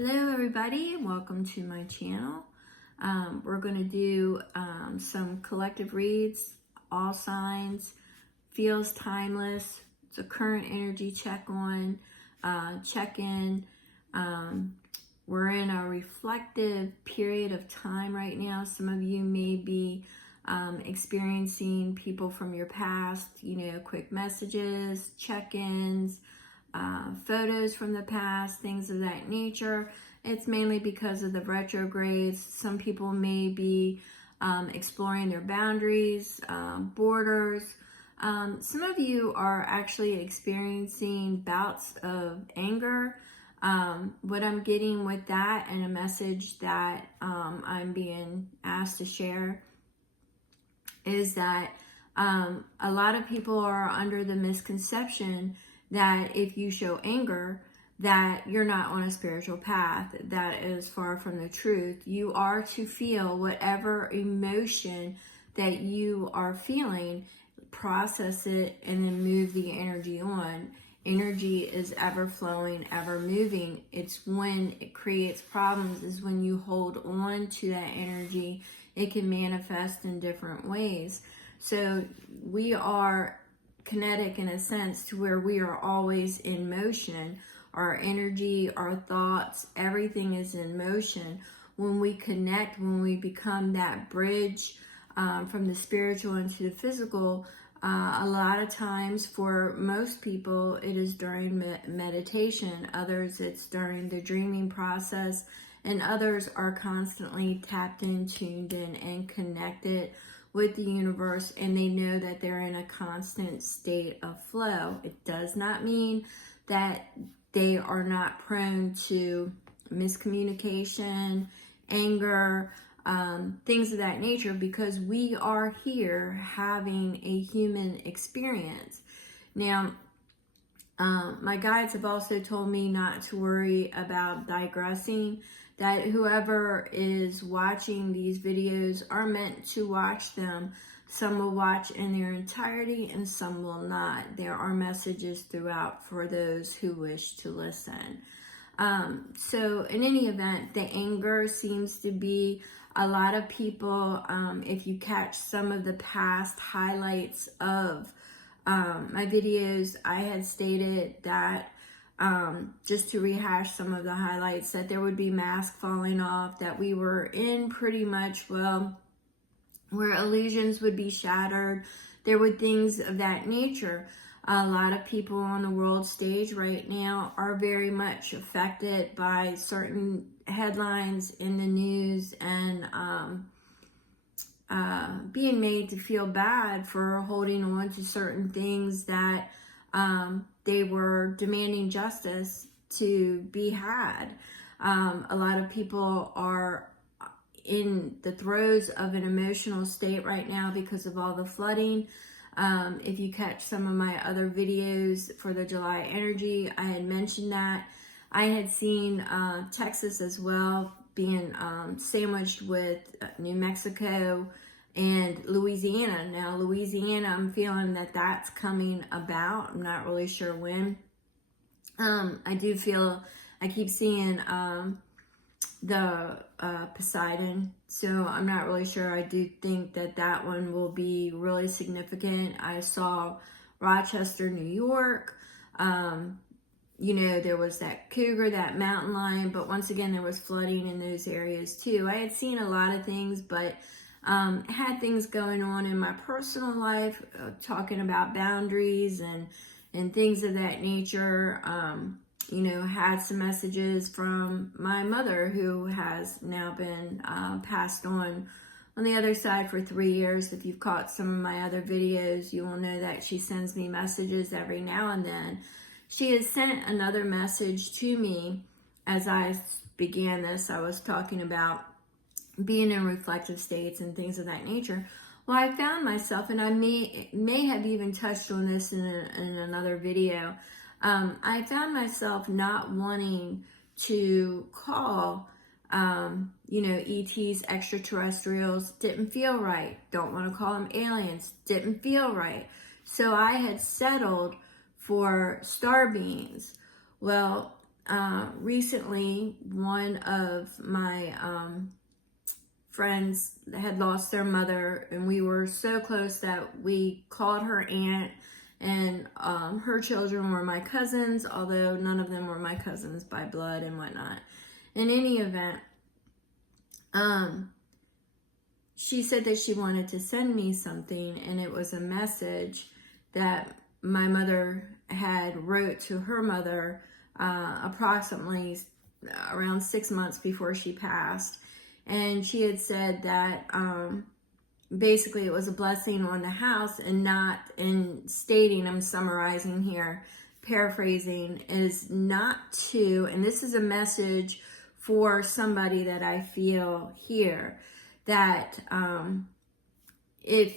Hello everybody, welcome to my channel. We're going to do some collective reads, all signs, feels timeless. It's a current energy check-in. We're in a reflective period of time right now. Some of you may be experiencing people from your past, quick messages, check-ins, photos from the past, things of that nature. It's mainly because of the retrogrades. Some people may be exploring their boundaries, borders. Some of you are actually experiencing bouts of anger. What I'm getting with that, and a message that I'm being asked to share, is that a lot of people are under the misconception that if you show anger, that you're not on a spiritual path. That is far from the truth. You are to feel whatever emotion that you are feeling, process it, and then move the energy on. Energy is ever flowing, ever moving. It's when it creates problems is when you hold on to that energy. It can manifest in different ways. So we are kinetic in a sense to where we are always in motion. Our energy, our thoughts, everything is in motion. When we connect, when we become that bridge from the spiritual into the physical, a lot of times for most people it is during meditation. Others it's during the dreaming process, and others are constantly tapped in, tuned in, and connected with the universe, and they know that they're in a constant state of flow. It does not mean that they are not prone to miscommunication, anger, things of that nature, because we are here having a human experience. Now, my guides have also told me not to worry about digressing, that whoever is watching these videos are meant to watch them. Some will watch in their entirety and some will not. There are messages throughout for those who wish to listen. So in any event, the anger seems to be a lot of people. If you catch some of the past highlights of my videos, I had stated that, just to rehash some of the highlights, that there would be masks falling off, that we were in pretty much, well, where illusions would be shattered. There were things of that nature. A lot of people on the world stage right now are very much affected by certain headlines in the news, and being made to feel bad for holding on to certain things that they were demanding justice to be had. A lot of people are in the throes of an emotional state right now because of all the flooding. If you catch some of my other videos for the July energy, I had mentioned that. I had seen Texas as well being sandwiched with New Mexico and Louisiana. Now, Louisiana, I'm feeling that that's coming about. I'm not really sure when. I do feel, I keep seeing the Poseidon, so I'm not really sure. I do think that that one will be really significant. I saw Rochester, New York. There was that cougar, that mountain lion, but once again, there was flooding in those areas too. I had seen a lot of things, but had things going on in my personal life, talking about boundaries and things of that nature. Had some messages from my mother, who has now been passed on the other side for 3 years. If you've caught some of my other videos, you will know that she sends me messages every now and then. She has sent another message to me as I began this. I was talking about being in reflective states and things of that nature. Well, I found myself, and I may have even touched on this in another video, I found myself not wanting to call, ETs, extraterrestrials. Didn't feel right. Don't want to call them aliens. Didn't feel right. So I had settled for star beings. Well, recently, one of my friends had lost their mother, and we were so close that we called her aunt, and her children were my cousins, although none of them were my cousins by blood and whatnot. In any event, she said that she wanted to send me something, and it was a message that my mother had wrote to her mother approximately around 6 months before she passed. And she had said that basically it was a blessing on the house, and not in stating, I'm summarizing here, paraphrasing, is not to, and this is a message for somebody that I feel here, that if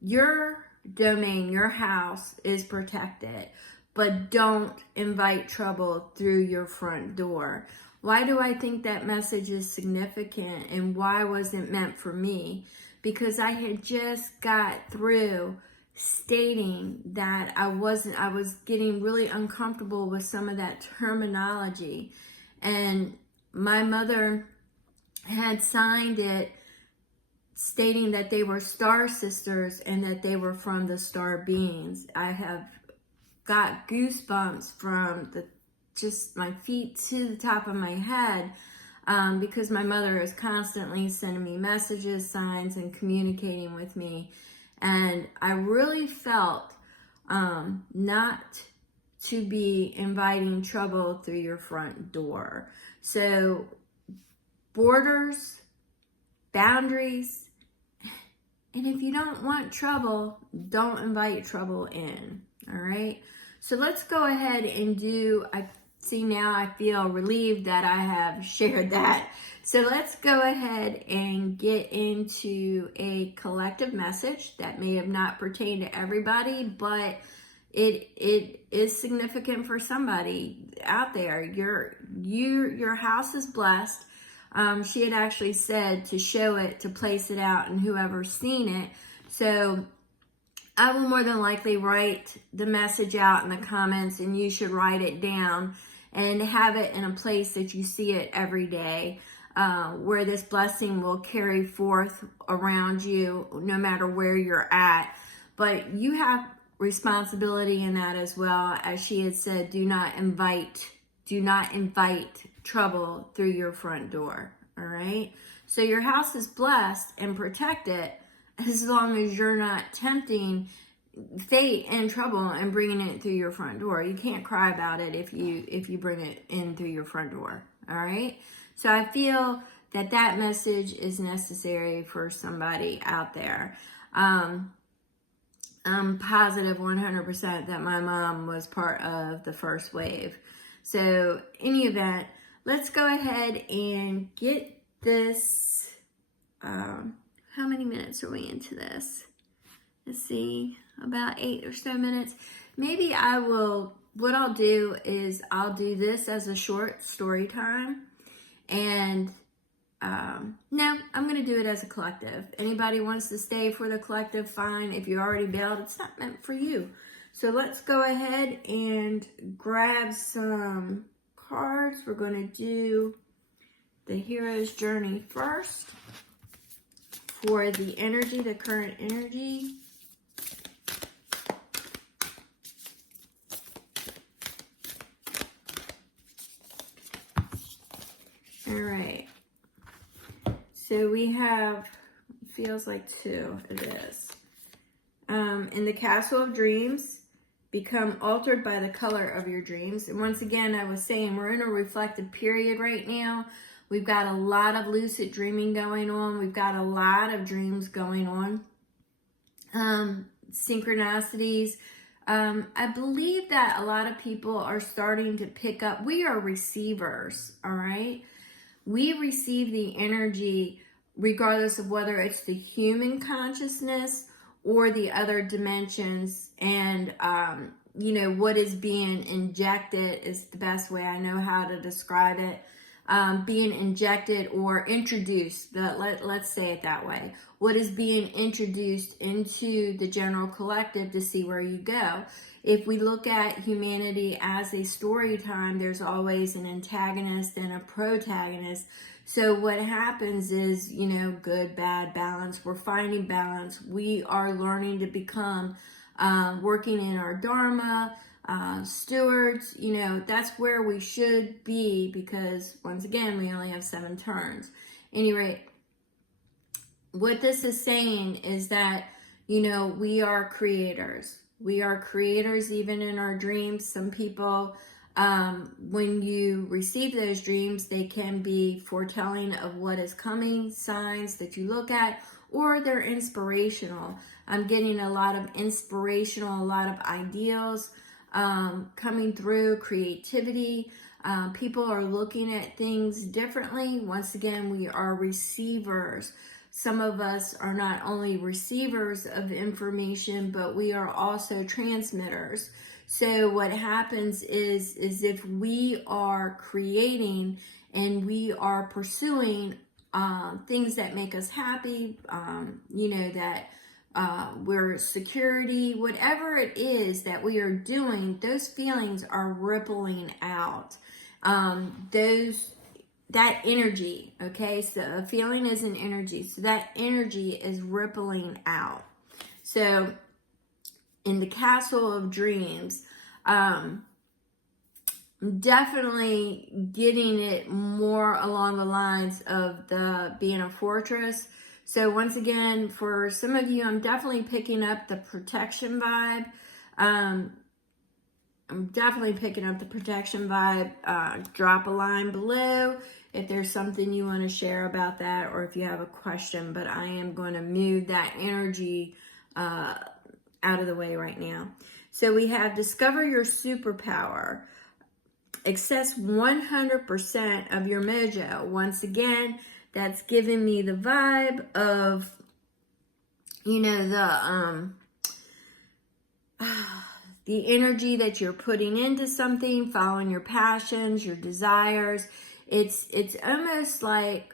your domain, your house is protected, but don't invite trouble through your front door. Why do I think that message is significant, and why was it meant for me? Because I had just got through stating that I was getting really uncomfortable with some of that terminology, and my mother had signed it stating that they were star sisters and that they were from the star beings. I have got goosebumps from just my feet to the top of my head, because my mother is constantly sending me messages, signs, and communicating with me. And I really felt not to be inviting trouble through your front door. So borders, boundaries, and if you don't want trouble, don't invite trouble in. All right. So let's go ahead and do, I see now I feel relieved that I have shared that. So let's go ahead and get into a collective message that may have not pertained to everybody, but it is significant for somebody out there. Your house is blessed. She had actually said to show it, to place it out, and whoever's seen it. So I will more than likely write the message out in the comments, and you should write it down and have it in a place that you see it every day, where this blessing will carry forth around you no matter where you're at. But you have responsibility in that as well. As she had said, do not invite trouble through your front door. All right. So your house is blessed and protected, as long as you're not tempting fate and trouble and bringing it through your front door. You can't cry about it if you bring it in through your front door. All right. So I feel that message is necessary for somebody out there. I'm positive 100% that my mom was part of the first wave. So in any event, let's go ahead and get this. How many minutes are we into this? Let's see, about 8 or so minutes. Maybe what I'll do is I'll do this as a short story time. And no, I'm going to do it as a collective. Anybody wants to stay for the collective, fine. If you already bailed, it's not meant for you. So let's go ahead and grab some cards. We're going to do the hero's journey first for the energy, the current energy. All right. So we have, feels like 2 of this. In the Castle of Dreams, become altered by the color of your dreams. And once again, I was saying we're in a reflective period right now. We've got a lot of lucid dreaming going on. We've got a lot of dreams going on. Synchronicities. I believe that a lot of people are starting to pick up. We are receivers, all right? We receive the energy regardless of whether it's the human consciousness or the other dimensions. And, what is being injected is the best way I know how to describe it. being injected or introduced, let's say it that way. What is being introduced into the general collective to see where you go. If we look at humanity as a story time, there's always an antagonist and a protagonist. So what happens is, good, bad, balance. We're finding balance. We are learning to become working in our dharma, stewards. That's where we should be, because once again, we only have 7 turns. Anyway, what this is saying is that, we are creators. We are creators even in our dreams. Some people, when you receive those dreams, they can be foretelling of what is coming, signs that you look at, or they're inspirational. I'm getting a lot of inspirational, a lot of ideals coming through, creativity. People are looking at things differently. Once again, we are receivers. Some of us are not only receivers of information, but we are also transmitters. So what happens is if we are creating and we are pursuing things that make us happy, that we're security, whatever it is that we are doing, those feelings are rippling out. That energy, okay? So a feeling is an energy. So that energy is rippling out. So in the Castle of Dreams, definitely getting it more along the lines of the being a fortress. So once again, for some of you, I'm definitely picking up the protection vibe. I'm definitely picking up the protection vibe. Drop a line below if there's something you want to share about that, or if you have a question. But I am going to move that energy out of the way right now. So we have discover your superpower. Access 100% of your mojo. Once again, that's giving me the vibe of, the energy that you're putting into something, following your passions, your desires. It's almost like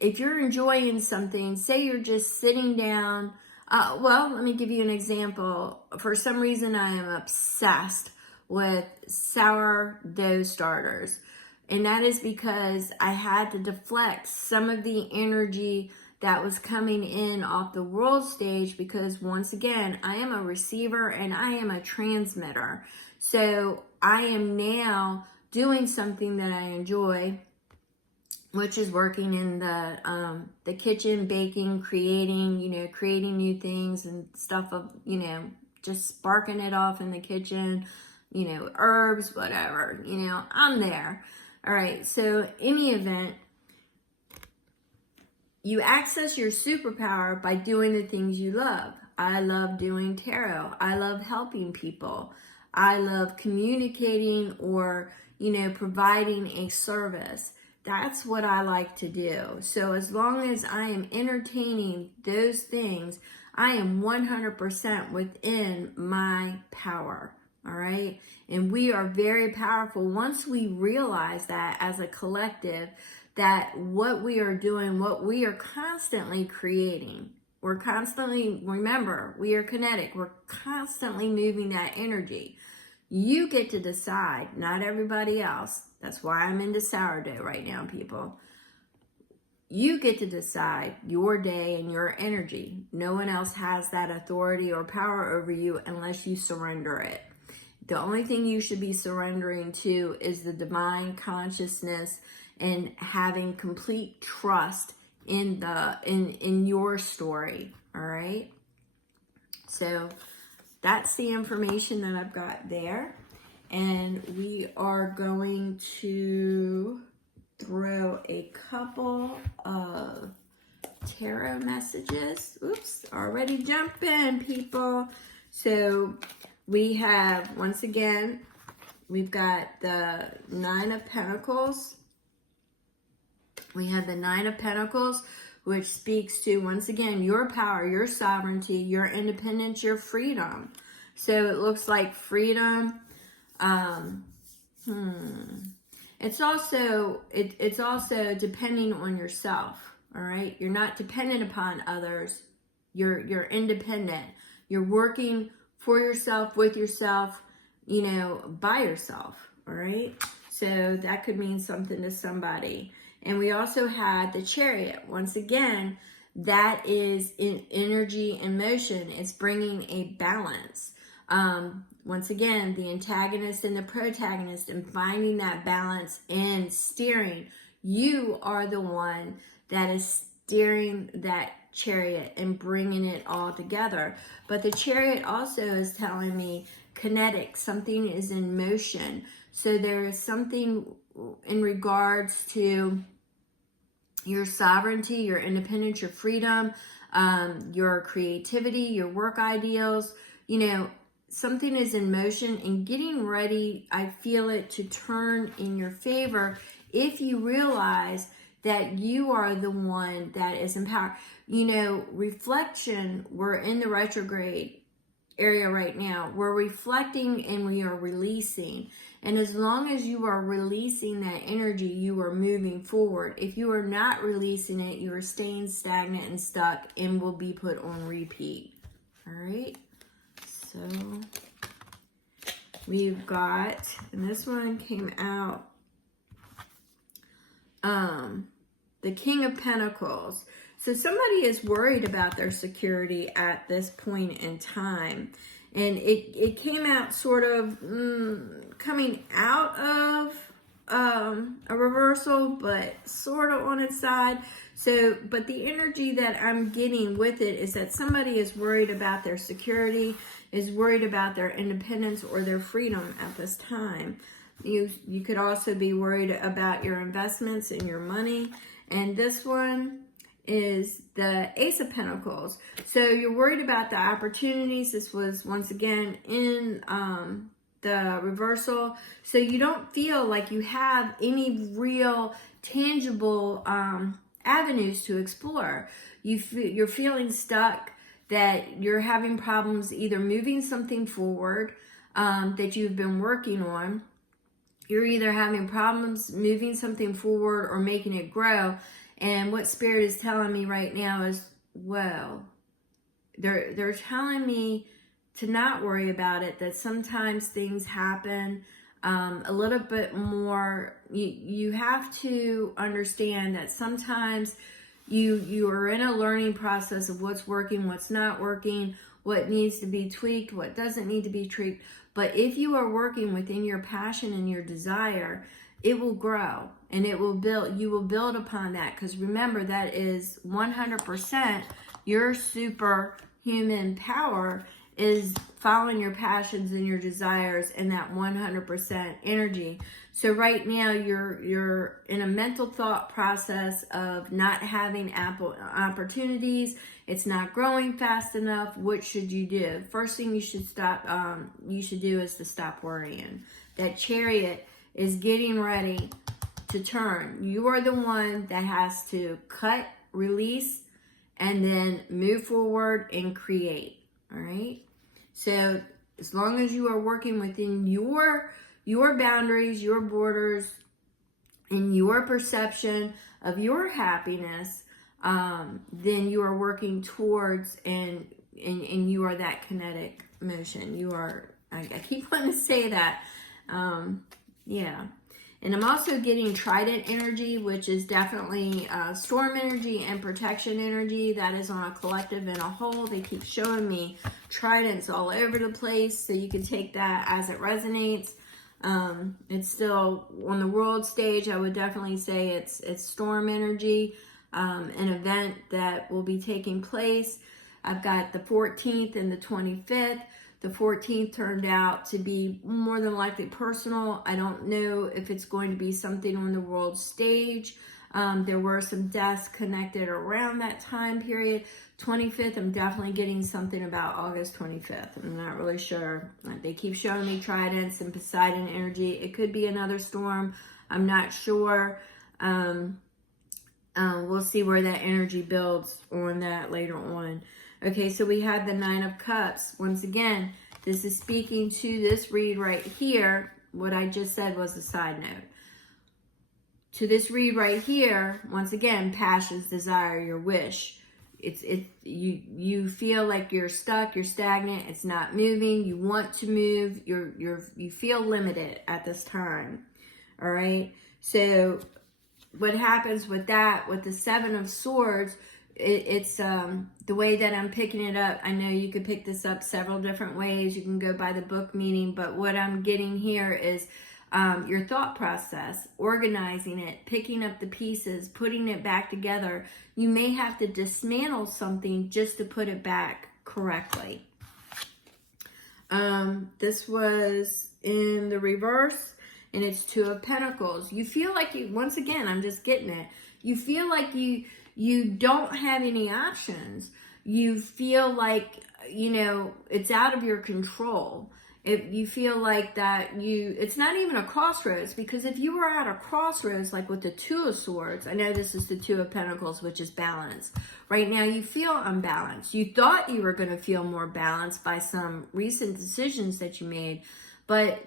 if you're enjoying something, say you're just sitting down. Let me give you an example. For some reason, I am obsessed with sourdough starters. And that is because I had to deflect some of the energy that was coming in off the world stage, because once again, I am a receiver and I am a transmitter. So I am now doing something that I enjoy, which is working in the kitchen, baking, creating, creating new things and stuff of, just sparking it off in the kitchen, herbs, whatever, I'm there. All right. So any event, you access your superpower by doing the things you love. I love doing tarot. I love helping people. I love communicating or, providing a service. That's what I like to do. So as long as I am entertaining those things, I am 100% within my power. All right. And we are very powerful once we realize that as a collective, that what we are doing, what we are constantly creating, remember, we are kinetic. We're constantly moving that energy. You get to decide, not everybody else. That's why I'm into sourdough right now, people. You get to decide your day and your energy. No one else has that authority or power over you unless you surrender it. The only thing you should be surrendering to is the divine consciousness and having complete trust in your story. All right. So that's the information that I've got there. And we are going to throw a couple of tarot messages. Oops, already jumping, people. So we have, once again, we've got the 9 of Pentacles. We have the 9 of Pentacles, which speaks to, once again, your power, your sovereignty, your independence, your freedom. So it looks like freedom. it's also depending on yourself. All right, you're not dependent upon others. You're independent. You're working for yourself, with yourself, by yourself. All right, so that could mean something to somebody. And we also had the Chariot. Once again, that is in energy and motion. It's bringing a balance. Once again, the antagonist and the protagonist, and finding that balance and steering. You are the one that is steering that chariot and bringing it all together. But the Chariot also is telling me kinetic, something is in motion. So there is something in regards to your sovereignty, your independence, your freedom, your creativity, your work ideals. Something is in motion and getting ready. I feel it to turn in your favor if you realize that you are the one that is in power. Reflection, we're in the retrograde area right now. We're reflecting and we are releasing. And as long as you are releasing that energy, you are moving forward. If you are not releasing it, you are staying stagnant and stuck and will be put on repeat. All right. So we've got, and this one came out, the King of Pentacles. So somebody is worried about their security at this point in time. And it came out sort of coming out of a reversal, but sort of on its side. So, but the energy that I'm getting with it is that somebody is worried about their security, is worried about their independence or their freedom at this time. You could also be worried about your investments and your money. And this one is the Ace of Pentacles. So you're worried about the opportunities. This was once again in the reversal. So you don't feel like you have any real tangible avenues to explore. You're feeling stuck, that you're having problems either moving something forward that you've been working on. You're either having problems moving something forward or making it grow. And what Spirit is telling me right now is, well, they're telling me to not worry about it, that sometimes things happen a little bit more. You have to understand that sometimes you are in a learning process of what's working, what's not working, what needs to be tweaked, what doesn't need to be tweaked. But if you are working within your passion and your desire, it will grow and it will build. You will build upon that, because remember, that is 100% your superhuman power is following your passions and your desires and that 100% energy. So right now you're in a mental thought process of not having opportunities. It's not growing fast enough. What should you do? First thing you should do is to stop worrying. That Chariot is getting ready to turn. You are the one that has to cut, release, and then move forward and create. All right. So as long as you are working within your boundaries, your borders, and your perception of your happiness, then you are working towards and you are that kinetic motion. You are, I keep wanting to say that. Yeah. And I'm also getting Trident energy, which is definitely storm energy and protection energy. That is on a collective and a whole. They keep showing me tridents all over the place, so you can take that as it resonates. It's still on the world stage. I would definitely say it's storm energy, an event that will be taking place. I've got the 14th and the 25th. The 14th turned out to be more than likely personal. I don't know if it's going to be something on the world stage. There were some deaths connected around that time period. 25th, I'm definitely getting something about August 25th. I'm not really sure. They keep showing me tridents and Poseidon energy. It could be another storm. I'm not sure. We'll see where that energy builds on that later on. Okay, so we had the Nine of Cups. Once again, this is speaking to this read right here. What I just said was a side note. to this read right here, once again, passions, desire, your wish. You feel like you're stuck, you're stagnant, it's not moving, you want to move, you feel limited at this time. All right. So what happens with that, with the Seven of Swords, it's the way that I'm picking it up. I know you could pick this up several different ways. You can go by the book meaning, but what I'm getting here is your thought process, organizing it, picking up the pieces, putting it back together. You may have to dismantle something just to put it back correctly. This was in the reverse, and it's Two of Pentacles. You feel like you, once again, I'm just getting it. You feel like you don't have any options. You feel like, it's out of your control. If you feel like that it's not even a crossroads, because if you were at a crossroads, like with the Two of Swords, I know this is the Two of Pentacles, which is balance. Right now you feel unbalanced. You thought you were going to feel more balanced by some recent decisions that you made, but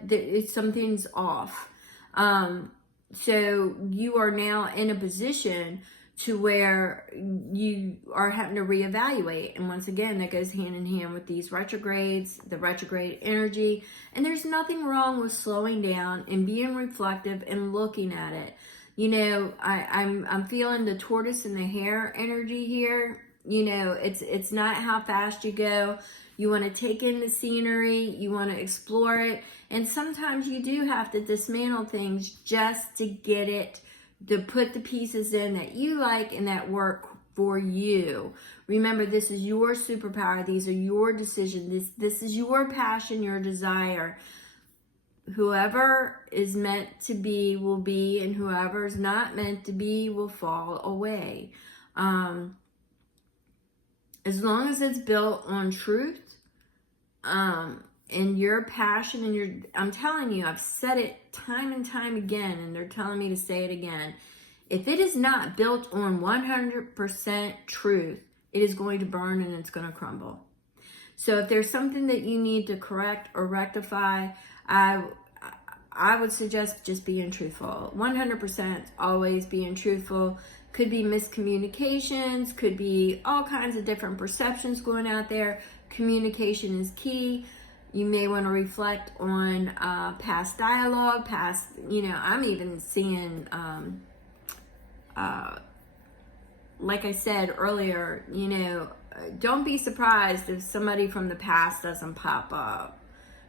something's off. So you are now in a position to where you are having to reevaluate. And once again, that goes hand in hand with these retrogrades, the retrograde energy. And there's nothing wrong with slowing down and being reflective and looking at it. I'm feeling the tortoise and the hare energy here. It's not how fast you go. You want to take in the scenery, you want to explore it, and sometimes you do have to dismantle things just to get it, to put the pieces in that you like and that work for you. Remember, this is your superpower. These are your decisions. This is your passion, your desire. Whoever is meant to be will be, and whoever is not meant to be will fall away. As long as it's built on truth, and your passion and I'm telling you, I've said it time and time again, and they're telling me to say it again. If it is not built on 100% truth, it is going to burn and it's going to crumble. So if there's something that you need to correct or rectify, I would suggest just being truthful. 100% always being truthful. Could be miscommunications, could be all kinds of different perceptions going out there. Communication is key. You may want to reflect on past dialogue, I'm even seeing, like I said earlier, don't be surprised if somebody from the past doesn't pop up.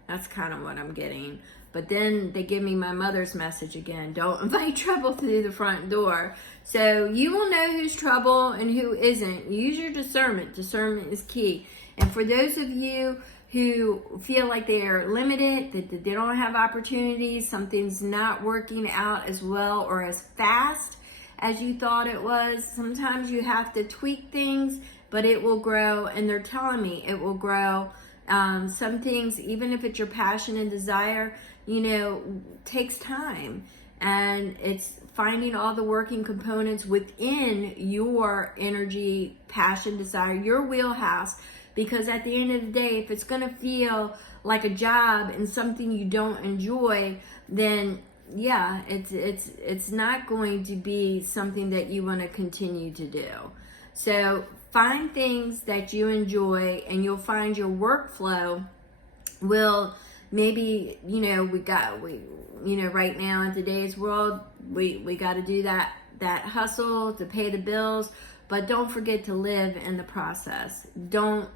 That's kind of what I'm getting. But then they give me my mother's message again. Don't invite trouble through the front door. So you will know who's trouble and who isn't. Use your discernment. Discernment is key. And for those of you who feel like they are limited, that they don't have opportunities, something's not working out as well or as fast as you thought it was, sometimes you have to tweak things, but it will grow. And they're telling me it will grow. Some things, even if it's your passion and desire, takes time, and it's finding all the working components within your energy, passion, desire, your wheelhouse. Because at the end of the day, if it's going to feel like a job and something you don't enjoy, then yeah, it's not going to be something that you want to continue to do. So find things that you enjoy, and you'll find your workflow will maybe, right now in today's world, we got to do that hustle to pay the bills, but don't forget to live in the process. Don't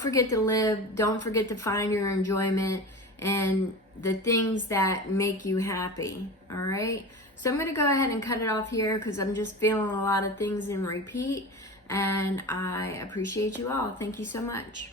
forget to live. Don't forget to find your enjoyment and the things that make you happy. All right. So I'm going to go ahead and cut it off here because I'm just feeling a lot of things in repeat, and I appreciate you all. Thank you so much.